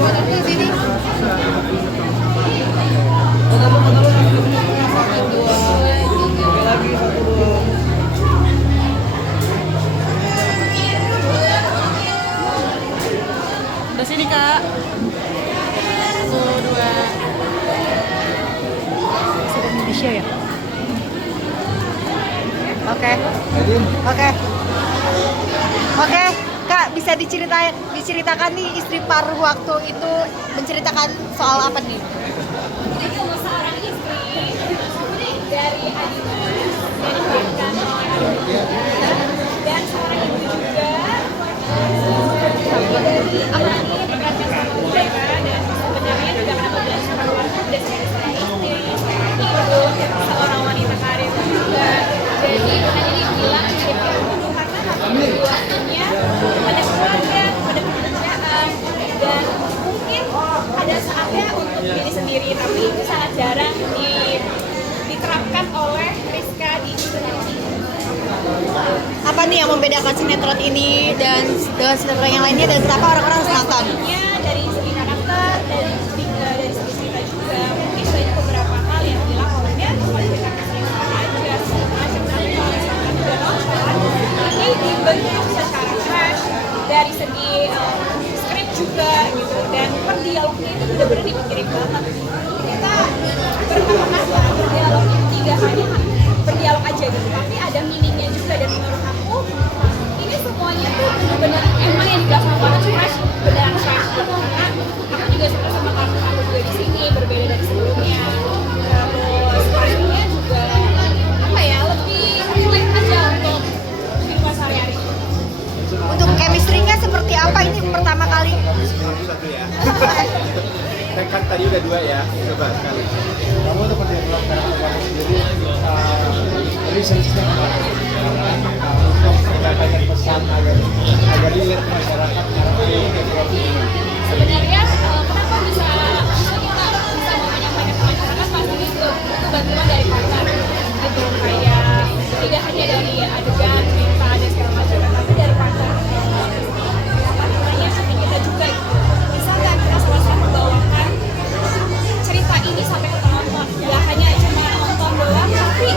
motor di sini. Udah sini kak. 1, 2. Sudah Indonesia ya? Oke. Oke, Kak, bisa diceritakan nih istri paruh waktu itu menceritakan soal apa nih? Jadi kalau seorang istri dari Adidas, dari Beckham, dan seorang ibu juga dari Amani diperankan sama Huzaira, dan sebenarnya juga kenapa bilang sama keluarga udah seorang istri, seorang wanita karir juga. Jadi hanya dibilang jadi itu karena keduanya pada keluarga, pada pekerjaan, dan mungkin ada saatnya untuk diri sendiri, tapi itu sangat jarang diterapkan oleh Rizka di sinetron ini. Apa nih yang membedakan sinetron ini dan sinetron yang lainnya dan kenapa orang-orang harus nonton? Dari segi karakter, dari segi cerita juga, mungkin banyak beberapa hal yang bilang kalau dia cuma cerita keseluruhan aja segala macam, tapi kalau misalkan udah nonton ini dibentuk secara fresh dari segi skrip juga gitu, dan per dialognya itu benar-benar dipikirin banget. Kita berharap ya berdialognya tidak hanya berdialog aja gitu, tapi ada meaningnya juga, dan menurut aku ini semuanya tuh benar-benar emang yang dibilang banget fresh, beneran fresh gitu. Karena aku juga suka sama karakter aku juga di sini, berbeda dari sebelumnya. Terus karakternya juga apa ya, lebih relate aja untuk kehidupan sehari-hari. Untuk chemistry-nya seperti apa ini pertama kali? Satu ya. Kan tadi udah 2 ya, coba sekali. Kamu untuk mendevelop karakter kamu sendiri, research-nya untuk menyampaikan pesan agar relate ke masyarakat karakter ini. Sebenarnya kenapa bisa kita bisa menyampaikan ke masyarakat, pasti itu bantuan dari partner gitu, kayak tidak hanya dari adegan cerita dan segala macam, tapi dari partner partnernya seperti kita juga gitu. Bisa nggak kita sama-sama membawakan cerita ini sampai ke penonton, ya hanya cuma nonton doang, tapi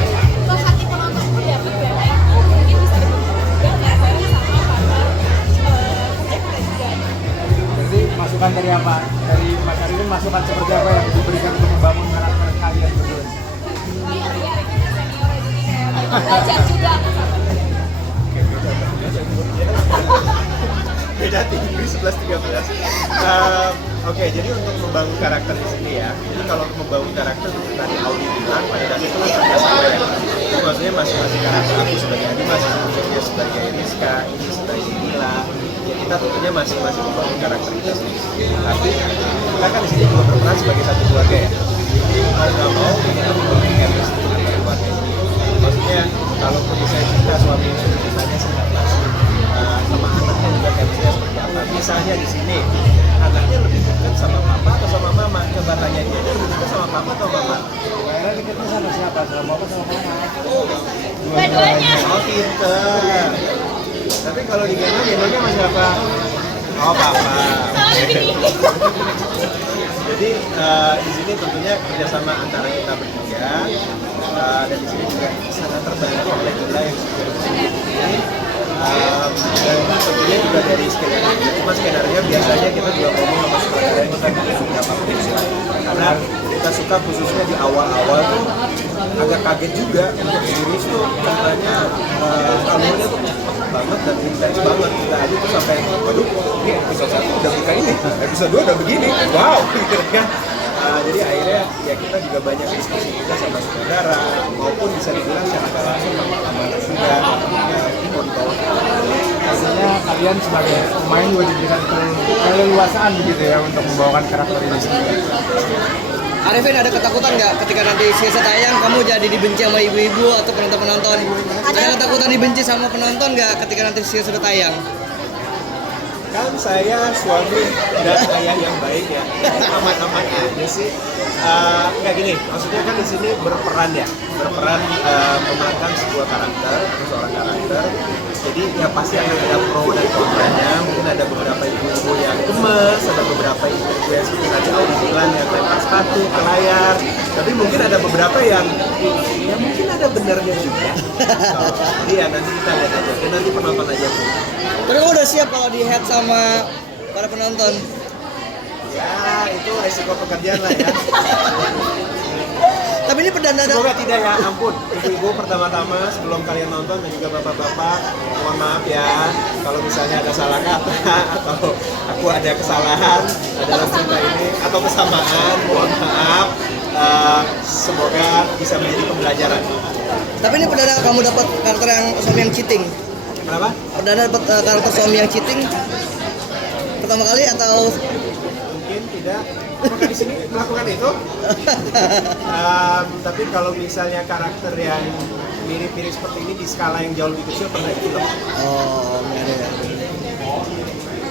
ke hati penonton pun dapat, dan itu mungkin bisa dibentuk juga bareng sama partner kerja kita juga. Jadi masukan dari apa? Dari Mas Arifin, masukan seperti apa yang diberikan untuk membangun karakter kalian berdua? Iya, senior jadi kayak belajar juga aku sama dia. Beda tinggi 11-13. Oke, jadi untuk membangun karakter di sini ya. Jadi kalau membangun karakter seperti tadi Audi bilang, pada dasarnya itu kerja sama ya. Itu maksudnya masing-masing karakter, aku sebagai Adi, dia sebagai Rizka, ini sebagai Mila. Ya kita tentunya masing-masing membangun karakter kita sendiri. Tapi kita kan di sini juga berperan sebagai satu keluarga ya. Jadi mau nggak mau kita membangun chemistry antara keluarga ini. Maksudnya kalaupun saya cerita suami istri ceritanya sih nggak pasti. Sama anaknya juga chemistry seperti apa. Misalnya di sini anaknya lebih dekat sama papa atau sama mama, coba tanya dia lebih dekat sama papa atau mama. Kayaknya dekatnya sama siapa? Sama papa sama mama? Dua-duanya. Oh pinter. Tapi kalau digendong sama siapa? Oh papa. Soalnya gini. Jadi di sini tentunya kerjasama antara kita bertiga, dan di sini juga sangat terbantu oleh Gila yang sudah bersini. Dan tentunya juga dari skenario. Cuma skenario biasanya kita juga ngomong sama sutradara kita beberapa tips lah. Karena kita suka khususnya di awal-awal tuh agak kaget juga untuk series tuh katanya alurnya tuh banget dan intens banget. Kita aja tuh sampai waduh ini episode 1 udah buka ini, episode 2 udah begini, wow gitu kan. Jadi akhirnya ya kita juga banyak diskusi juga sama saudara maupun bisa dibilang secara langsung sama juga mau dibawa. Artinya kalian sebagai pemain juga diberikan keleluasaan begitu ya untuk membawakan karakter ini sendiri. Arifin, ada ketakutan nggak ketika nanti season tayang kamu jadi dibenci sama ibu-ibu atau penonton-penonton? Ada ketakutan dibenci sama penonton nggak ketika nanti season sudah tayang? Kan saya suami dan ayah yang baik ya, aman-aman aja sih. Kayak gini, maksudnya kan di sini berperan ya, memerankan sebuah karakter, seorang karakter. Jadi ya pasti akan ada pro dan kontranya. Mungkin ada beberapa ibu-ibu yang gemes, ada beberapa ibu-ibu yang seperti tadi Audi bilang yang lempar sepatu ke layar. Tapi mungkin ada beberapa yang ya mungkin ada benernya juga. Iya nanti kita lihat aja. Dan nanti penonton aja sih. Terus kamu udah siap kalau di head sama para penonton? Ya itu resiko pekerjaan lah ya. Tapi ini perdana Semoga tidak ya, ampun. Ibu-ibu pertama-tama sebelum kalian nonton dan juga bapak-bapak, mohon maaf ya kalau misalnya ada salah kata atau aku ada kesalahan dalam cerita ini atau kesamaan, mohon maaf. Semoga bisa menjadi pembelajaran. Tapi ini perdana kamu dapat karakter yang suami yang cheating. Kenapa? Perdana dapat karakter suami yang cheating pertama kali atau Mungkin tidak. Apakah di sini melakukan itu? Tapi kalau misalnya karakter yang mirip-mirip seperti ini di skala yang jauh lebih kecil pernah di film. oh nggak ada ya.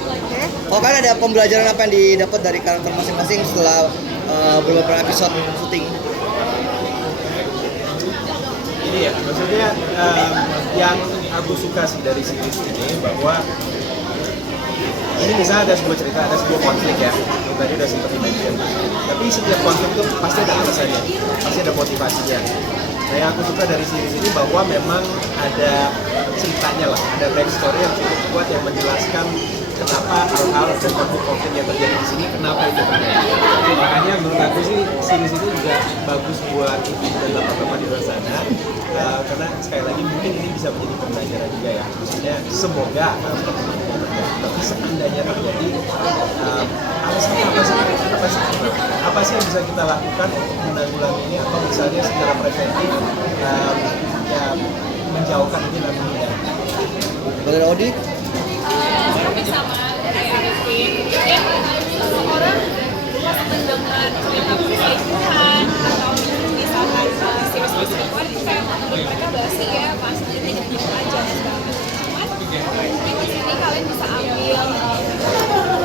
Oke. Oh kan ada pembelajaran apa yang didapat dari karakter masing-masing setelah beberapa episode syuting? Ini ya, maksudnya yang aku suka sih dari series ini bahwa ini misalnya ada sebuah cerita, ada sebuah konflik ya, yang tadi udah sempat di-mention. Tapi setiap konflik itu pasti ada alasannya, pasti ada motivasinya. Nah yang aku suka dari series ini bahwa memang ada ceritanya lah, ada backstory yang cukup kuat yang menjelaskan kenapa hal-hal dan konflik yang terjadi di sini, kenapa itu terjadi. Makanya menurut aku sih series ini juga bagus buat ibu dan bapak-bapak di luar sana. Karena sekali lagi mungkin ini bisa menjadi pembelajaran juga ya. Maksudnya semoga tapi seandainya terjadi alasannya apa sih yang bisa kita lakukan untuk menanggulangi ini atau misalnya secara preventif ya menjauhkan ini dan menghindari. Dari Audi? Tapi sama kayak Arifin, ya orang mendengar cerita perselingkuhan atau misalkan series perselingkuhan itu kayak menurut mereka basi ya, pasti gitu aja dan segala macam. Cuman mungkin di sini kalian bisa ambil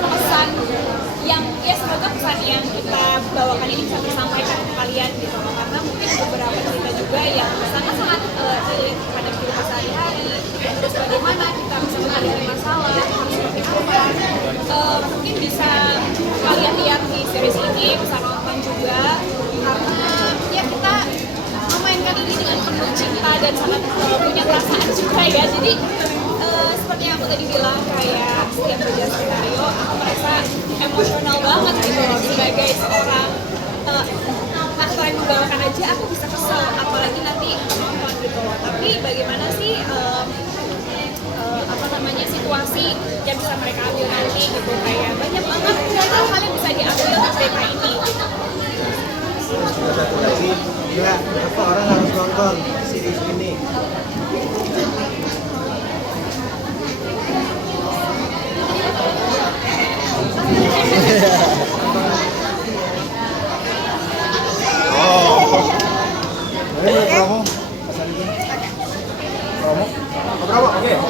pesan yang ya semoga pesan yang kita bawakan ini bisa tersampaikan ke kalian gitu loh, karena mungkin beberapa cerita juga yang sangat-sangat relate pada kehidupan sehari-hari, terus bagaimana kita bisa menghadapi masalah, harus seperti apa, mungkin bisa kalian lihat di series ini, bisa nonton juga, karena ya kita memainkan ini dengan penuh cinta dan sangat punya perasaan juga ya, jadi seperti yang aku tadi bilang, kayak setiap baca skenario aku merasa emosional banget gitu loh, sebagai seorang aktor yang membawakan aja aku bisa kesel, apalagi nanti penonton gitu loh. Tapi bagaimana sih situasi yang bisa mereka ambil nanti gitu, kayak banyak banget hal kalian bisa diambil dari cerita ini gitu. Juga satu lagi, ya kenapa orang harus nonton series ini?